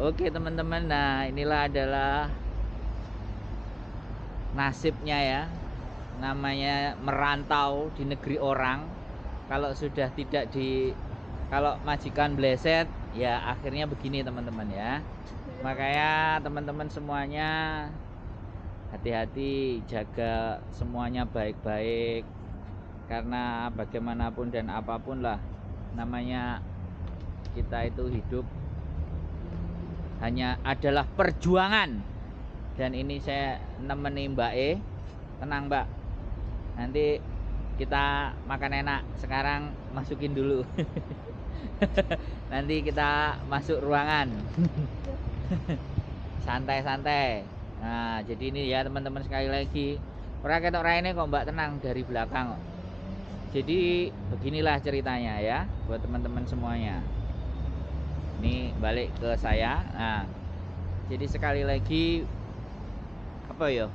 Oke teman-teman, nah inilah adalah nasibnya ya, namanya merantau di negeri orang. Kalau sudah tidak kalau majikan bleset ya akhirnya begini teman-teman ya. Makanya teman-teman semuanya hati-hati, jaga semuanya baik-baik, karena bagaimanapun dan apapun lah, namanya kita itu hidup hanya adalah perjuangan. Dan ini saya nemeni Mbak E. Tenang Mbak, nanti kita makan enak. Sekarang masukin dulu. Nanti kita masuk ruangan. Santai-santai. Nah jadi ini ya teman-teman, sekali lagi ora ketok raine kok Mbak, tenang dari belakang kok. Jadi beginilah ceritanya ya buat teman-teman semuanya. Ini balik ke saya. Nah jadi sekali lagi apa ya,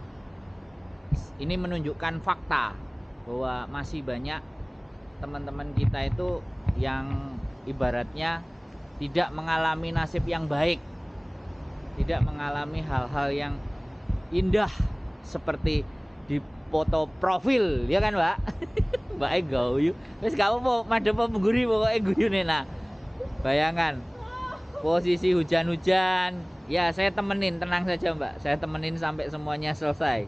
ini menunjukkan fakta bahwa masih banyak teman-teman kita itu yang ibaratnya tidak mengalami nasib yang baik, tidak mengalami hal-hal yang indah seperti di foto profil, ya kan Mbak? Mbak E guyu, wis gak apa-apa, madhep pengguri pokoknya guyune. Nah bayangkan posisi hujan-hujan, ya saya temenin, tenang saja Mbak, saya temenin sampai semuanya selesai.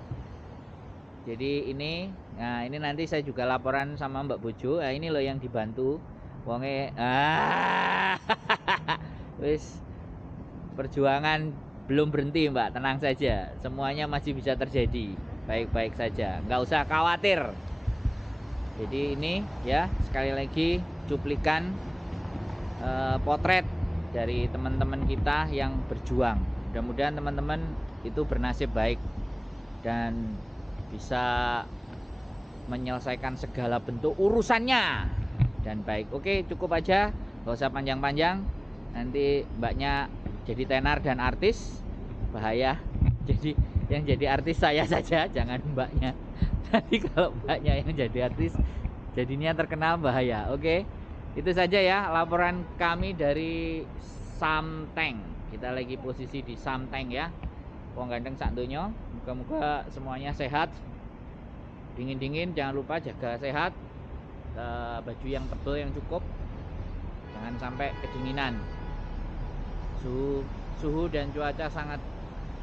Jadi ini, nah ini nanti saya juga laporan sama Mbak Bojo. Nah ini loh yang dibantu wonge. Wis, perjuangan belum berhenti Mbak, tenang saja, semuanya masih bisa terjadi, baik-baik saja, nggak usah khawatir. Jadi ini ya sekali lagi cuplikan potret dari teman-teman kita yang berjuang. Mudah-mudahan teman-teman itu bernasib baik dan bisa menyelesaikan segala bentuk urusannya dan baik. Oke, cukup aja, gak usah panjang-panjang, nanti mbaknya jadi tenar dan artis, bahaya. Jadi yang jadi artis saya saja, jangan mbaknya. Nanti kalau mbaknya yang jadi artis jadinya terkenal, bahaya. Oke, itu saja ya laporan kami dari Samteng. Kita lagi posisi di Samteng ya, wong ganteng sak donya. Moga-moga semuanya sehat, dingin-dingin, jangan lupa jaga sehat, baju yang tebal yang cukup, jangan sampai kedinginan. Suhu dan cuaca sangat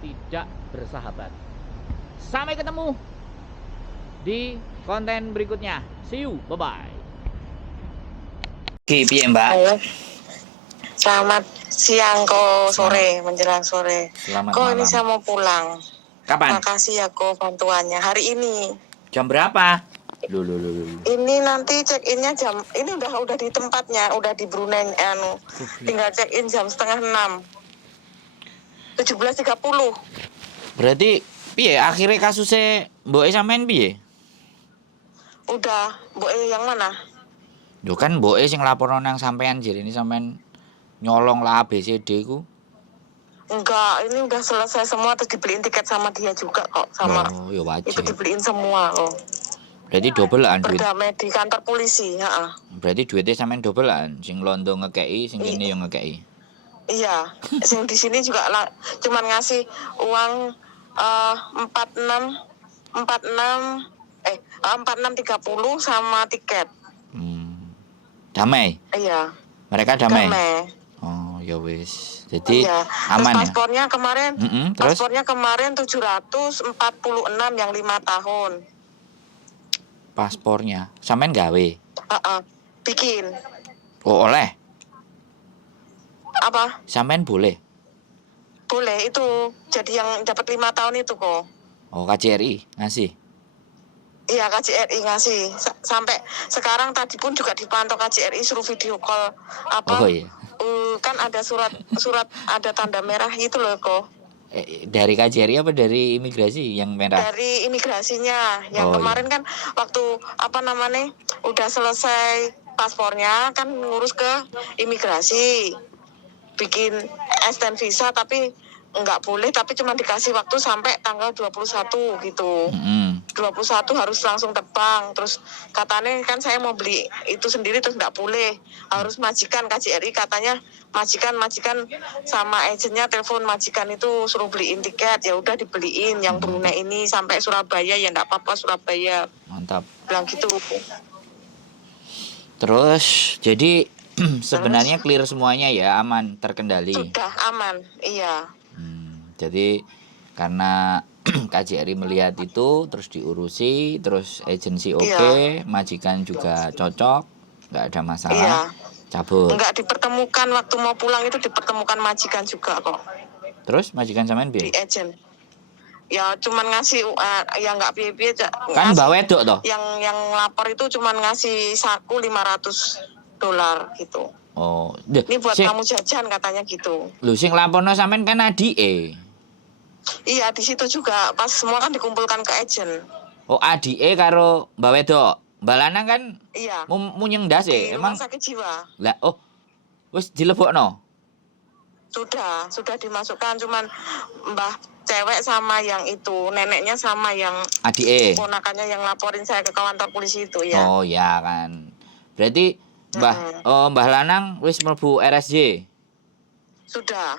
tidak bersahabat. Sampai ketemu di konten berikutnya. See you, bye bye. Oke, piye Mbak? Halo. Selamat siang kok, sore menjelang sore. Selamat Kok malam. ini saya mau pulang. Kapan? Makasih ya kok bantuannya hari ini. Jam berapa? Loh. Ini nanti check innya jam, ini udah di tempatnya, udah di Brunei, tinggal check in jam 5:30. 17.30. Berarti piye akhirnya kasusnya Mbok sampean piye? Udah, Mbok yang mana? Yo kan Mbok sing laporno nang sampean, jere ini sampean nyolong lah ABCD ku. Enggak, ini udah selesai semua, terus dibeliin tiket sama dia juga kok, sama ya wajib. itu dibeliin semua kok. Berarti dobelan duit. Berdamai di kantor polisi, ya. Berarti duitnya sampean dobelan, sing londo ngekei, sing kene yo ngekei. Iya, sing di sini juga cuman ngasih uang 4630 sama tiket. Damai? Iya. Mereka damai? Oh, ya wis. Jadi iya. aman terus ya. Paspornya kemarin, terus? paspornya kemarin 746 yang 5 tahun. Paspornya sampean gawe? Bikin. Oh, oleh. Apa? Sampean boleh? Boleh, itu jadi yang dapat 5 tahun itu kok. Oh, KJRI ngasih? Iya, KJRI ngasih. Sampai sekarang tadi pun juga dipantau KJRI, suruh video call apa? Oh iya. Kan ada surat ada tanda merah itu loh kok. Dari KJRI apa dari imigrasi yang merah? Dari imigrasinya. Yang kemarin kan waktu udah selesai paspornya kan ngurus ke imigrasi. Bikin extend visa tapi nggak boleh, tapi cuma dikasih waktu sampai tanggal 21 gitu. 21 harus langsung terbang. Terus katanya kan saya mau beli itu sendiri terus nggak boleh, harus majikan KJRI katanya majikan sama agennya telepon majikan itu suruh beliin tiket. Ya udah dibeliin yang Brunei ini sampai Surabaya, ya nggak apa-apa Surabaya. Mantap. Bilang gitu. Terus jadi sebenarnya clear semuanya ya, aman, terkendali. Sudah aman, iya. Jadi karena KJRI melihat itu terus diurusi, terus agensi oke, majikan juga cocok, nggak ada masalah, cabut. Nggak dipertemukan waktu mau pulang itu, dipertemukan majikan juga kok. Terus majikan sampean Di piye? agent. Ya cuman ngasih ya nggak piye-piye Kan mbak wedok toh? Yang lapor itu cuman ngasih saku $500 gitu. Oh, ini buat kamu jajan katanya gitu. Lho sing laporno sampean kan adike. Iya, di situ juga pas semua kan dikumpulkan ke agent. Oh, adike karo mbak wedok. Mbak lanang kan iya. Munyeng ndas di emang rumah sakit jiwa. Lah, oh. Wis dilebokno. Sudah dimasukkan, cuman mbah cewek sama yang itu, neneknya sama yang adike. Ponakannya yang laporin saya ke kantor polisi itu ya. Oh, ya kan. Berarti Mbah lanang wis mlebu RSJ. Sudah.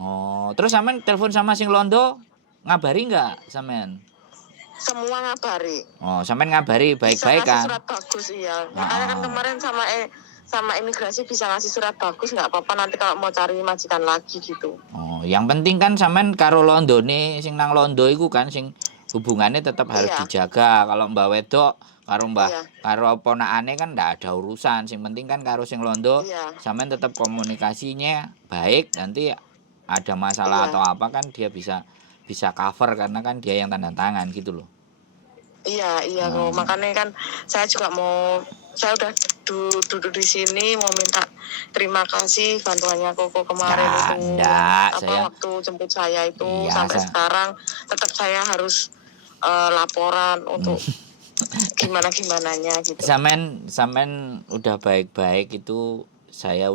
Oh, terus sampean telepon sama sing londo ngabari nggak sampean? Semua ngabari. Oh, sampean ngabari baik-baik kan? Surat bagus iya. Makanya kan kemarin sama imigrasi bisa ngasih surat bagus, nggak apa-apa nanti kalau mau cari majikan lagi gitu. Oh, yang penting kan sampean karo londone sing nang londo iku kan sing hubungannya tetap harus dijaga. Kalau mbak wedok karo karo ponakane kan ndak ada urusan. Sing penting kan karo sing londo sampean tetap komunikasinya baik, nanti ada masalah atau apa kan dia bisa cover karena kan dia yang tanda tangan gitu loh. Iya kok. Makanya kan saya juga saya udah duduk di sini mau minta terima kasih bantuannya Koko kemarin waktu jemput saya itu sampai sekarang tetap saya harus laporan untuk gimana-gimananya gitu. Sampean udah baik-baik itu saya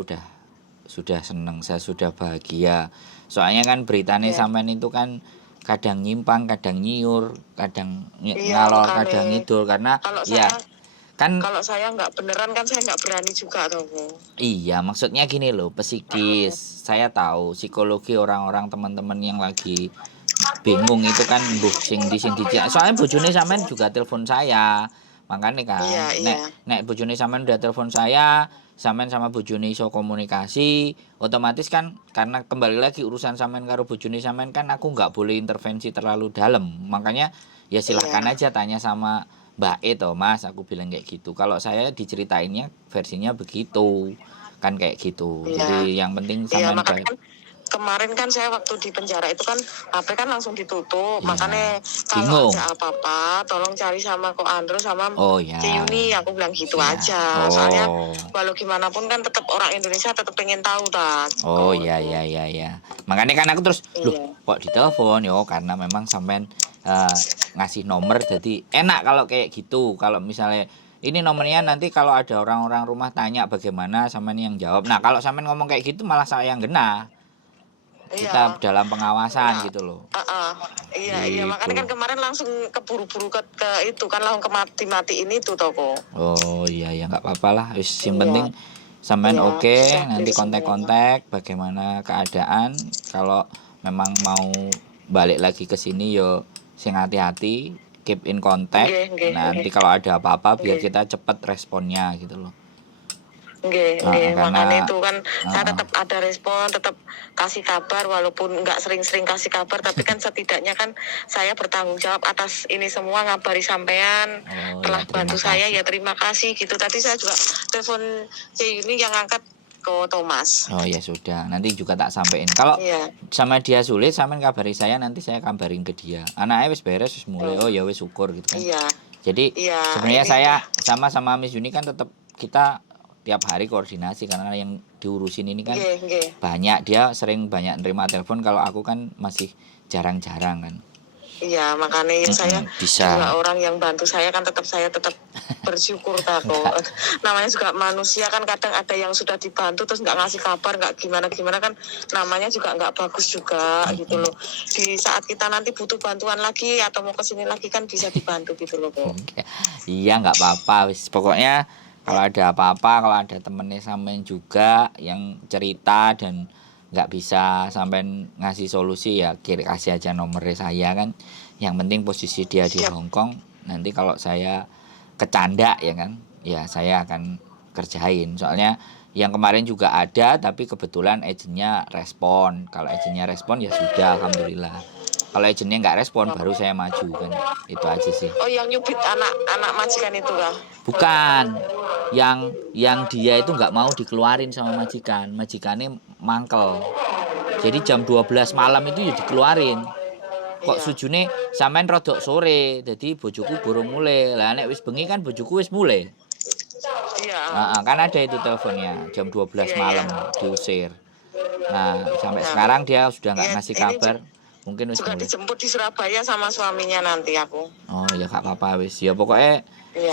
sudah seneng, saya sudah bahagia. Soalnya kan beritanya sampean itu kan kadang nyimpang, kadang nyiur, kadang ngalor, kadang ngidul karena kalau saya nggak beneran kan saya nggak berani juga tuh. Iya, maksudnya gini loh, psikis. Saya tahu psikologi orang-orang teman-teman yang lagi bingung itu kan sing di. Soalnya bojone sampean juga telepon saya. Makanya kan nek bojone sampean udah telepon saya, sampean sama bojone iso komunikasi, otomatis kan karena kembali lagi urusan sampean karo bojone sampean kan aku nggak boleh intervensi terlalu dalam. Makanya ya silahkan aja tanya sama Mbak toh Mas, aku bilang kayak gitu. Kalau saya diceritainnya versinya begitu. Kan kayak gitu. Jadi yang penting sampean kemarin kan saya waktu di penjara itu kan HP kan langsung ditutup. Makanya kalau ada apa-apa tolong cari sama Ko Andro sama Ciyuni, aku bilang gitu aja. Soalnya walau gimana pun kan tetap orang Indonesia tetap pengen tahu tak. Iya. Makanya kan aku terus loh kok ditelepon karena memang sampean ngasih nomor, jadi enak kalau kayak gitu. Kalau misalnya ini nomornya nanti kalau ada orang-orang rumah tanya bagaimana sampean yang jawab. Nah kalau sampean ngomong kayak gitu malah saya yang kena. Kita dalam pengawasan gitu loh. Iya makanya kan kemarin langsung keburu-buru ke itu kan langsung mati-matiin itu toko. Oh iya nggak apa-apa lah. Yang penting sampean nanti kontak-kontak bagaimana keadaan. Kalau memang mau balik lagi ke sini sing hati-hati, keep in contact. Nanti kalau ada apa-apa biar kita cepat responnya gitu loh. Makanya itu kan saya tetap ada respon, tetap kasih kabar walaupun nggak sering-sering kasih kabar, tapi kan setidaknya kan saya bertanggung jawab atas ini semua, ngabari sampean telah bantu saya, ya terima kasih gitu. Tadi saya juga telepon ini yang angkat ke Thomas. Oh ya sudah, nanti juga tak sampein. Kalau sama dia sulit, sampean kabari saya, nanti saya kabarin ke dia. Anaknya wis beres, wis mulai. Oh ya wis syukur gitu kan. Jadi sebenarnya saya sama Miss Yuni kan tetap kita tiap hari koordinasi karena yang diurusin ini kan banyak, dia sering banyak nerima telepon, kalau aku kan masih jarang-jarang kan. Iya, makanya saya bisa. juga orang yang bantu saya kan saya tetap bersyukur tako. Namanya juga manusia kan, kadang ada yang sudah dibantu terus nggak ngasih kabar, nggak gimana kan, namanya juga nggak bagus juga gitu loh. Di saat kita nanti butuh bantuan lagi atau mau kesini lagi kan bisa dibantu gitu loh kok. Iya, nggak apa-apa, pokoknya kalau ada apa-apa, kalau ada temennya sampean juga yang cerita dan nggak bisa sampean ngasih solusi, ya kasih aja nomornya saya kan. Yang penting posisi dia di Hong Kong. Nanti kalau saya kecanda ya kan, ya saya akan kerjain. Soalnya yang kemarin juga ada, tapi kebetulan agennya respon. Kalau agennya respon ya sudah, alhamdulillah. Kalau agennya nggak respon, baru saya maju kan. Itu aja sih. Oh, yang nyubit anak majikan itu kah? Bukan, yang dia itu nggak mau dikeluarin sama majikannya mangkel. Jadi jam 12 malam itu ya dikeluarin. Kok sujune sampean rodok sore, jadi bojoku burung mulai. Lah nek wis bengi kan bojoku wis mulai. Iya. Kan ada itu teleponnya jam 12 malam diusir. Nah, sampai sekarang dia sudah nggak ngasih kabar. Mungkin wis juga mulai. dijemput di Surabaya sama suaminya nanti aku. Oh ya gak apa-apa wis. Ya pokoknya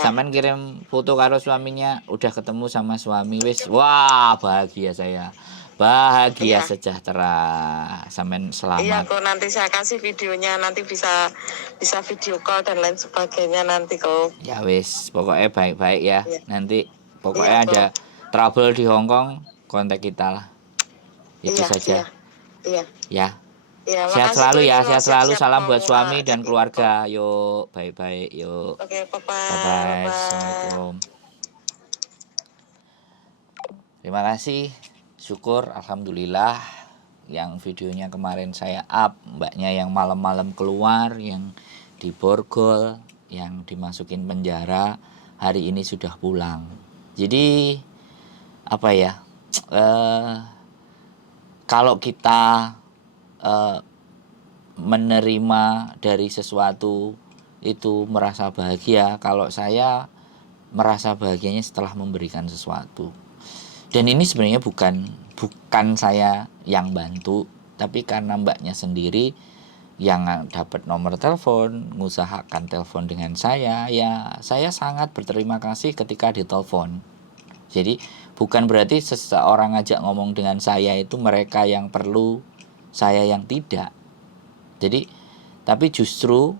sampean kirim foto karo suaminya, udah ketemu sama suami wis. Wah, bahagia saya. Bahagia sejahtera. Sampean selamat. Iya kok, nanti saya kasih videonya, nanti bisa video call dan lain sebagainya nanti kok. Ya wis, pokoknya baik-baik ya. Nanti pokoknya ada trouble di Hong Kong, kontak kita lah. Itu saja. Iya. Ya. Ya, sehat selalu ya, sehat selalu. Salam buat suami dan keluarga. Yuk, baik-baik. Yuk. Oke, bye-bye. Bye-bye. Assalamualaikum. Terima kasih. Syukur, alhamdulillah. Yang videonya kemarin saya up, mbaknya yang malam-malam keluar, yang diborgol, yang dimasukin penjara, hari ini sudah pulang. Jadi apa ya? Kalau kita menerima dari sesuatu itu merasa bahagia. Kalau saya merasa bahagianya setelah memberikan sesuatu. Dan ini sebenarnya bukan saya yang bantu, tapi karena mbaknya sendiri yang dapat nomor telepon, mengusahakan telepon dengan saya, ya saya sangat berterima kasih ketika ditelepon. Jadi bukan berarti seseorang ngajak ngomong dengan saya itu mereka yang perlu, saya yang tidak. Jadi tapi justru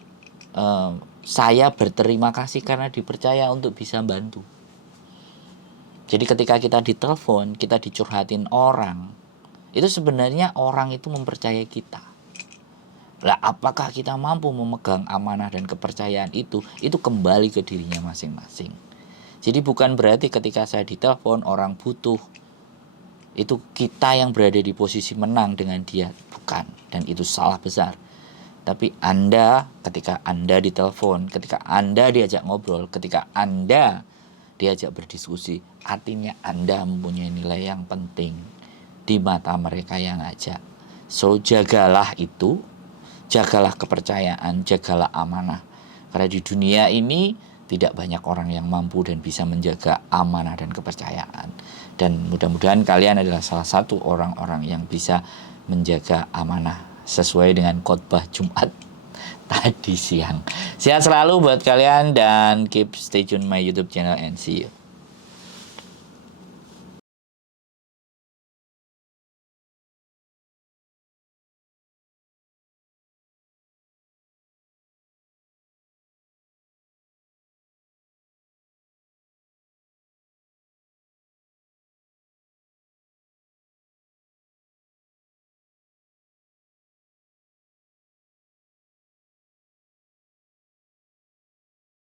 saya berterima kasih karena dipercaya untuk bisa bantu. Jadi ketika kita ditelepon, kita dicurhatin orang, itu sebenarnya orang itu mempercayai kita. Lah apakah kita mampu memegang amanah dan kepercayaan itu kembali ke dirinya masing-masing. Jadi bukan berarti ketika saya ditelepon orang butuh, itu kita yang berada di posisi menang dengan dia. Bukan, dan itu salah besar. Tapi Anda, ketika Anda ditelepon, ketika Anda diajak ngobrol, ketika Anda diajak berdiskusi, artinya Anda mempunyai nilai yang penting di mata mereka yang ngajak. So jagalah itu, jagalah kepercayaan, jagalah amanah. Karena di dunia ini tidak banyak orang yang mampu dan bisa menjaga amanah dan kepercayaan. Dan mudah-mudahan kalian adalah salah satu orang-orang yang bisa menjaga amanah sesuai dengan khotbah Jumat tadi siang. Sehat selalu buat kalian dan keep stay tune my YouTube channel and see you.